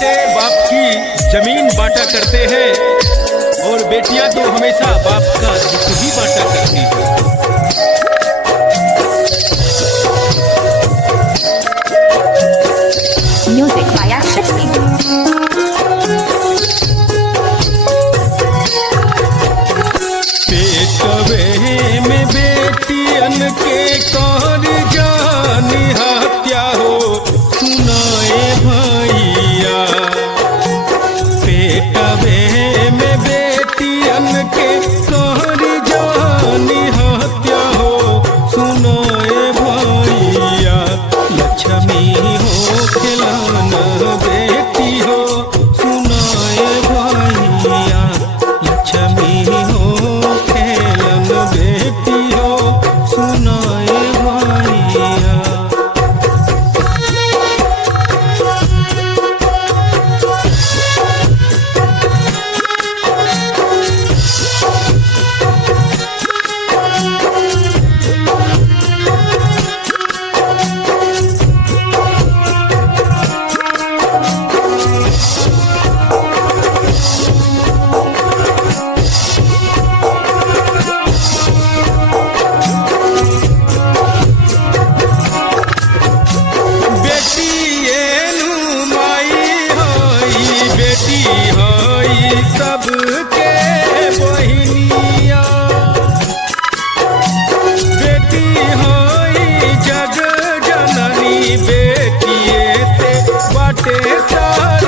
बेटे बाप की जमीन बांटा करते हैं और बेटियां तो हमेशा बाप का दुख ही बांटा करती है। Music by Akshay Singh. पेटवे में बेटियन के कर जानी हत्या हो सुनाए भैया। पेटवे में बेटियन के कर जानी हत्या हो सुनाए भैया। लक्ष्मी हो खिलाना बेटी हो सुनाए भैया। लक्ष्मी हो बेटी हो सुनाए भैया। सबके बहिनिया बेटी होई जग जननी। बेटिए से बाटे सारा